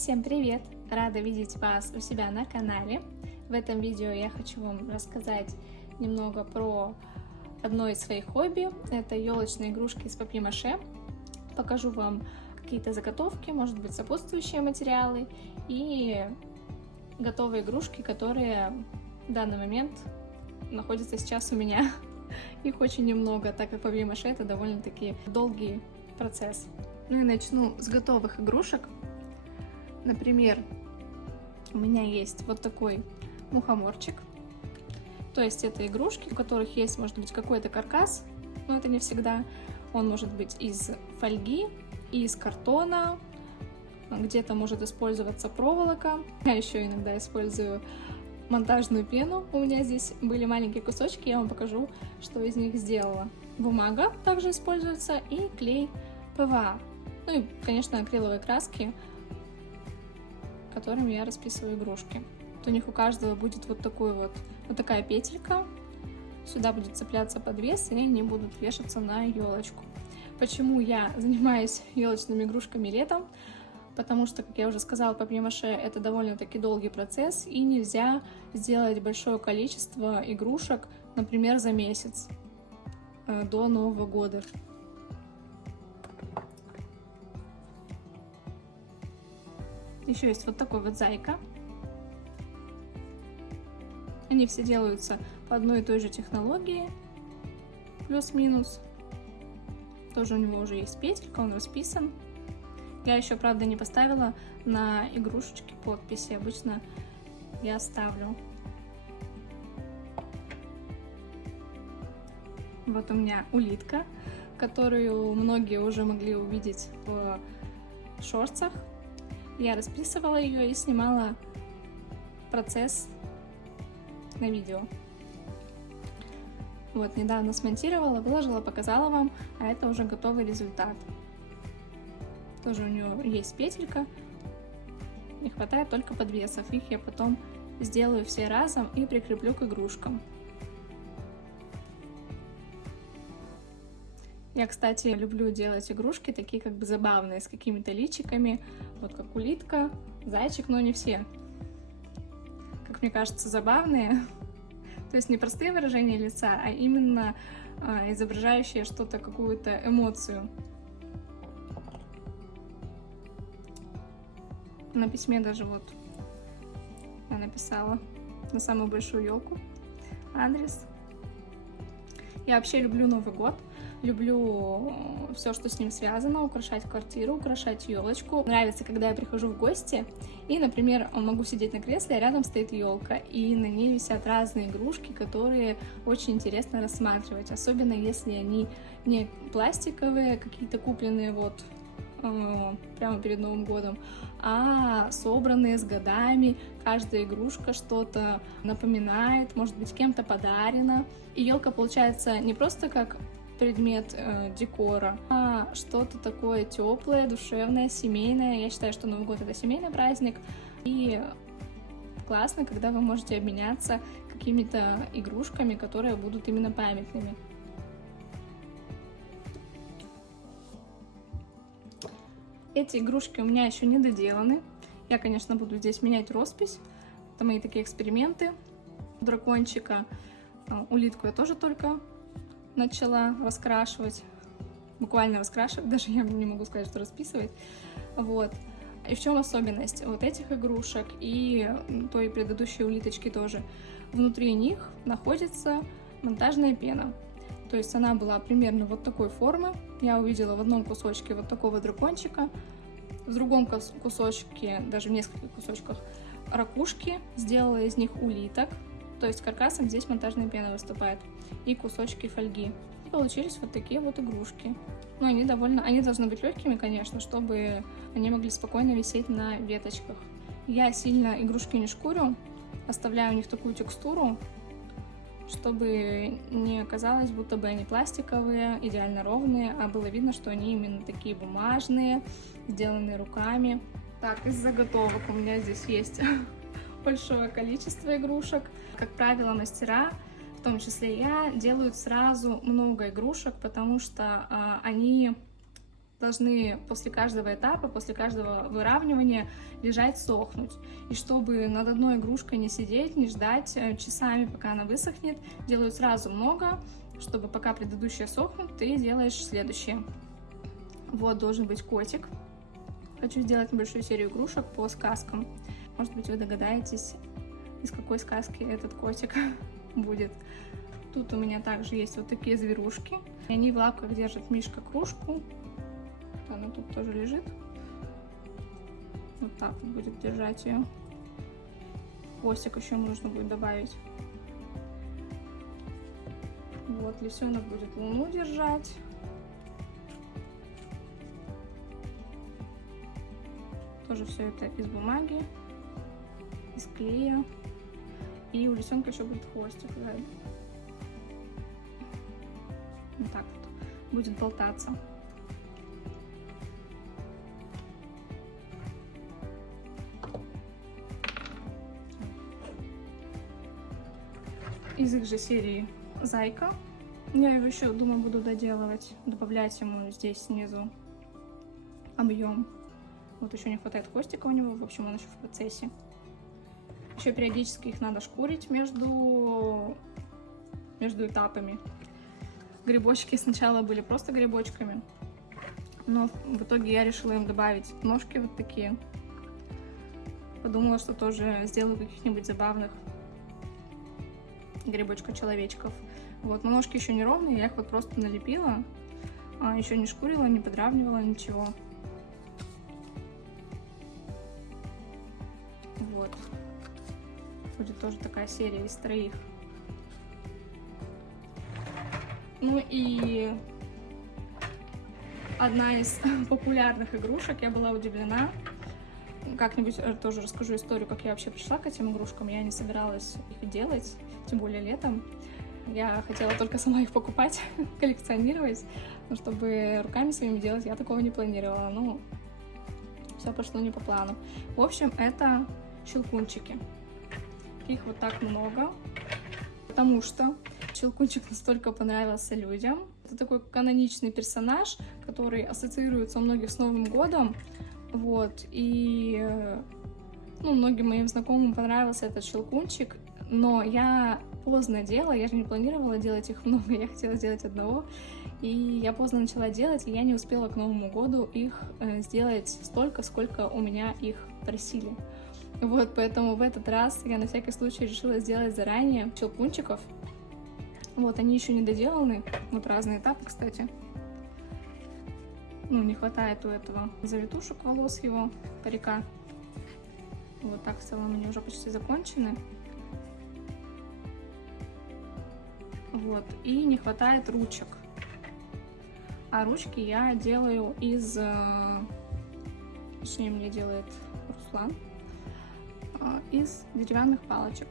Всем привет! Рада видеть вас у себя на канале. В этом видео я хочу вам рассказать немного про одно из своих хобби. Это елочные игрушки из папье-маше. Покажу вам какие-то заготовки, может быть, сопутствующие материалы и готовые игрушки, которые в данный момент находятся сейчас у меня. Их очень немного, так как папье-маше это довольно-таки долгий процесс. Ну и начну с готовых игрушек. Например, у меня есть вот такой мухоморчик. То есть это игрушки, у которых есть, может быть, какой-то каркас, но это не всегда. Он может быть из фольги, из картона, где-то может использоваться проволока. Я еще иногда использую монтажную пену. У меня здесь были маленькие кусочки, я вам покажу, что из них сделала. Бумага также используется и клей ПВА. Ну и, конечно, акриловые краски, которым я расписываю игрушки. Вот у них у каждого будет вот такая петелька. Сюда будет цепляться подвес, и они будут вешаться на елочку. Почему я занимаюсь елочными игрушками летом? Потому что, как я уже сказала, папье-маше это довольно-таки долгий процесс, и нельзя сделать большое количество игрушек, например, за месяц до Нового года. Еще есть вот такой вот зайка. Они все делаются по одной и той же технологии, плюс-минус. Тоже у него уже есть петелька, он расписан. Я еще, правда, не поставила на игрушечки подписи. Обычно я ставлю. Вот у меня улитка, которую многие уже могли увидеть в шортсах. Я расписывала ее и снимала процесс на видео. Вот, недавно смонтировала, выложила, показала вам, а это уже готовый результат. Тоже у нее есть петелька, не хватает только подвесов. Их я потом сделаю все разом и прикреплю к игрушкам. Я, кстати, люблю делать игрушки такие как бы забавные, с какими-то личиками, вот как улитка, зайчик, но не все. Как мне кажется, забавные. То есть не простые выражения лица, а именно изображающие что-то, какую-то эмоцию. На письме даже вот я написала на самую большую елку адрес. Я вообще люблю Новый год. Люблю все, что с ним связано, украшать квартиру, украшать елочку. Нравится, когда я прихожу в гости и, например, могу сидеть на кресле, а рядом стоит елка, и на ней висят разные игрушки, которые очень интересно рассматривать, особенно если они не пластиковые, какие-то купленные вот прямо перед Новым годом, а собранные с годами. Каждая игрушка что-то напоминает, может быть, кем-то подарена. И елка получается не просто как предмет декора, а что-то такое теплое, душевное, семейное. Я считаю, что Новый год это семейный праздник, и классно, когда вы можете обменяться какими-то игрушками, которые будут именно памятными. Эти игрушки у меня еще не доделаны. Я, конечно, буду здесь менять роспись. Это мои такие эксперименты. Дракончика, улитку я тоже только начала раскрашивать. Буквально раскрашивать, даже я не могу сказать, что расписывать. Вот. И в чем особенность вот этих игрушек и той предыдущей улиточки тоже? Внутри них находится монтажная пена. То есть она была примерно вот такой формы. Я увидела в одном кусочке вот такого дракончика, в другом кусочке, даже в нескольких кусочках, ракушки. Сделала из них улиток. То есть каркасом здесь монтажная пена выступает. И кусочки фольги. И получились вот такие вот игрушки. Ну, они должны быть легкими, конечно, чтобы они могли спокойно висеть на веточках. Я сильно игрушки не шкурю, оставляю у них такую текстуру, чтобы не казалось, будто бы они пластиковые, идеально ровные, а было видно, что они именно такие бумажные, сделанные руками. Так, из заготовок у меня здесь есть большое количество игрушек. Как правило, мастера, в том числе я, делают сразу много игрушек, потому что они должны после каждого этапа, после каждого выравнивания лежать, сохнуть. И чтобы над одной игрушкой не сидеть, не ждать часами, пока она высохнет, делаю сразу много, чтобы пока предыдущая сохнет, ты делаешь следующее. Вот должен быть котик. Хочу сделать небольшую серию игрушек по сказкам. Может быть, вы догадаетесь, из какой сказки этот котик будет. Тут у меня также есть вот такие зверушки. Они в лапках держат Мишка кружку. Она тут тоже лежит. Вот так вот будет держать ее. Хвостик еще нужно будет добавить. Вот, лисенок будет луну держать. Тоже все это из бумаги, из клея. И у лисенка еще будет хвостик. Вот так вот будет болтаться. Из их же серии Зайка. Я его еще, думаю, буду доделывать, добавлять ему здесь снизу объем. Вот еще не хватает хвостика у него, в общем, он еще в процессе. Еще периодически их надо шкурить между этапами. Грибочки сначала были просто грибочками, но в итоге я решила им добавить ножки вот такие. Подумала, что тоже сделаю каких-нибудь забавных грибочка-человечков. Вот, но ножки еще не ровные, я их вот просто налепила, еще не шкурила, не подравнивала, ничего. Вот. Будет тоже такая серия из троих. Ну и одна из популярных игрушек, я была удивлена. Как-нибудь тоже расскажу историю, как я вообще пришла к этим игрушкам. Я не собиралась их делать, тем более летом. Я хотела только сама их покупать, коллекционировать, но чтобы руками своими делать, я такого не планировала. Ну, все пошло не по плану. В общем, это щелкунчики. Их вот так много, потому что Щелкунчик настолько понравился людям. Это такой каноничный персонаж, который ассоциируется у многих с Новым годом. Вот, и многим моим знакомым понравился этот Щелкунчик, но я поздно делала, я же не планировала делать их много, я хотела сделать одного, и я поздно начала делать, и я не успела к Новому году их сделать столько, сколько у меня их просили. Вот, поэтому в этот раз я на всякий случай решила сделать заранее Щелкунчиков. Вот, они еще не доделаны, вот разные этапы, кстати. Не хватает у этого завитушек волос его, парика. Вот так в целом они уже почти закончены. Вот, и не хватает ручек. А ручки я делаю из... Точнее, мне делает Руслан. Из деревянных палочек.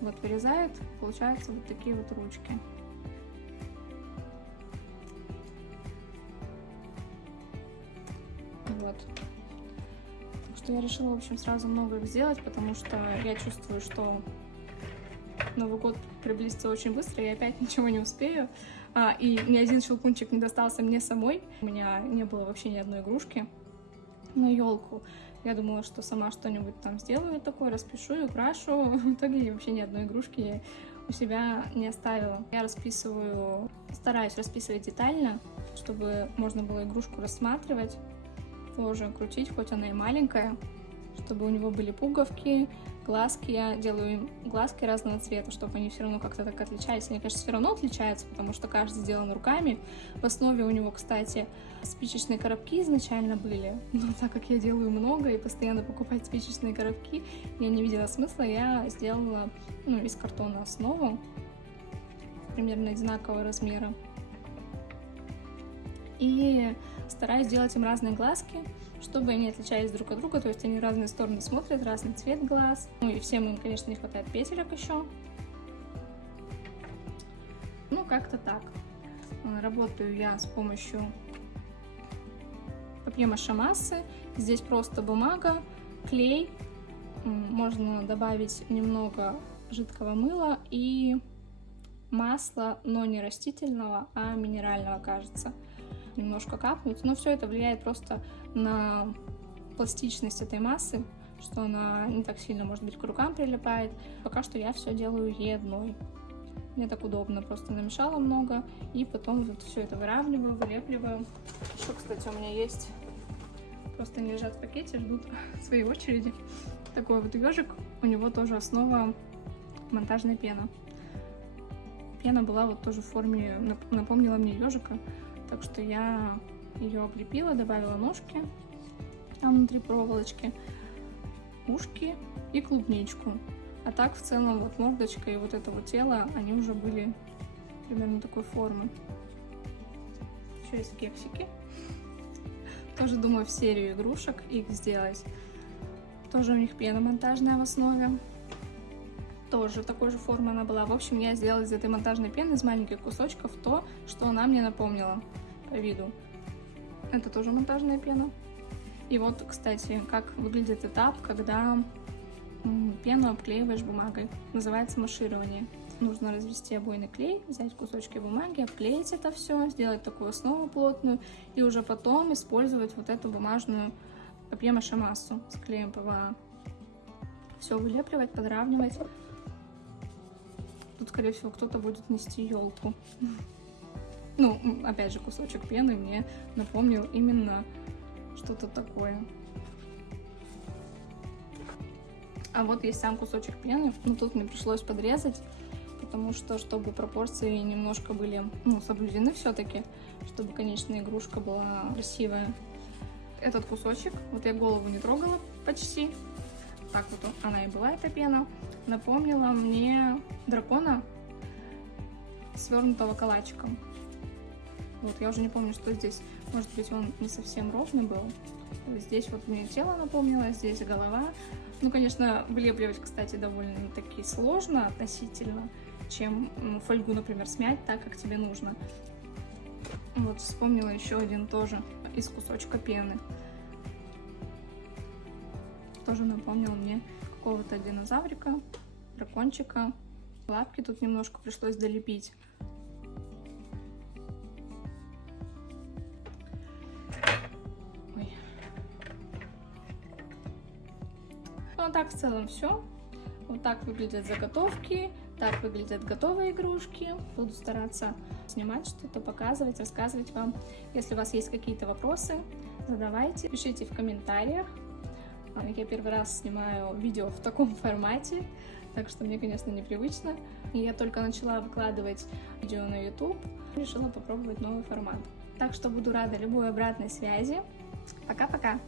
Вот, вырезает, получаются вот такие вот ручки. Вот. Так что я решила, в общем, сразу много их сделать, потому что я чувствую, что Новый год приблизится очень быстро, и опять ничего не успею. И ни один щелкунчик не достался мне самой. У меня не было вообще ни одной игрушки на елку. Я думала, что сама что-нибудь там сделаю такое, распишу и украшу. В итоге вообще ни одной игрушки у себя не оставила. Я расписываю, стараюсь расписывать детально, чтобы можно было игрушку рассматривать, тоже крутить, хоть она и маленькая, чтобы у него были пуговки, глазки. Я делаю им глазки разного цвета, чтобы они все равно как-то так отличались. Они, конечно, все равно отличаются, потому что каждый сделан руками. В основе у него, кстати, спичечные коробки изначально были, но так как я делаю много и постоянно покупать спичечные коробки, я не видела смысла, я сделала из картона основу примерно одинакового размера. И стараюсь делать им разные глазки, чтобы они отличались друг от друга, то есть они в разные стороны смотрят, разный цвет глаз. И всем им, конечно, не хватает петелек еще. Как-то так. Работаю я с помощью папье-маше массы. Здесь просто бумага, клей. Можно добавить немного жидкого мыла и масла, но не растительного, а минерального, кажется. немножко капнуть. Но все это влияет просто на пластичность этой массы, что она не так сильно, может быть, к рукам прилипает. Пока что я все делаю ей одной. Мне так удобно, просто намешала много, и потом вот все это выравниваю, вылепливаю. Еще, кстати, у меня есть, просто они лежат в пакете, ждут своей очереди. Такой вот ежик, у него тоже основа монтажная пена. Пена была вот тоже в форме, напомнила мне ежика, так что я ее облепила, добавила ножки, там внутри проволочки, ушки и клубничку. А так в целом вот мордочка и вот это вот тело, они уже были примерно такой формы. Еще есть кексики. Тоже думаю в серию игрушек их сделать. Тоже у них пена монтажная в основе. Тоже такой же формы она была. В общем, я сделала из этой монтажной пены, из маленьких кусочков, то, что она мне напомнила по виду. Это тоже монтажная пена. И вот, кстати, как выглядит этап, когда пену обклеиваешь бумагой. Называется маширование. Нужно развести обойный клей, взять кусочки бумаги, обклеить это все, сделать такую основу плотную и уже потом использовать вот эту бумажную папье-маше массу с клеем ПВА. Все вылепливать, подравнивать. Тут, скорее всего, кто-то будет нести елку. Ну, опять же, кусочек пены мне напомнил именно что-то такое. А вот есть сам кусочек пены, но тут мне пришлось подрезать, потому что, чтобы пропорции немножко были, соблюдены все-таки, чтобы, конечно, игрушка была красивая. Этот кусочек, вот я голову не трогала почти, так вот она и была, эта пена, напомнила мне дракона, свернутого калачиком. Вот, я уже не помню, что здесь, может быть, он не совсем ровный был. Здесь вот мне тело напомнило, здесь голова. Ну, конечно, вылепливать, кстати, довольно-таки сложно относительно, чем фольгу, например, смять так, как тебе нужно. Вот, вспомнила еще один тоже из кусочка пены. Тоже напомнил мне какого-то динозаврика, дракончика. Лапки тут немножко пришлось долепить. Ну, а так в целом все. Вот так выглядят заготовки, так выглядят готовые игрушки. Буду стараться снимать что-то, показывать, рассказывать вам. Если у вас есть какие-то вопросы, задавайте, пишите в комментариях. Я первый раз снимаю видео в таком формате, так что мне, конечно, непривычно. И я только начала выкладывать видео на YouTube, решила попробовать новый формат. Так что буду рада любой обратной связи. Пока-пока!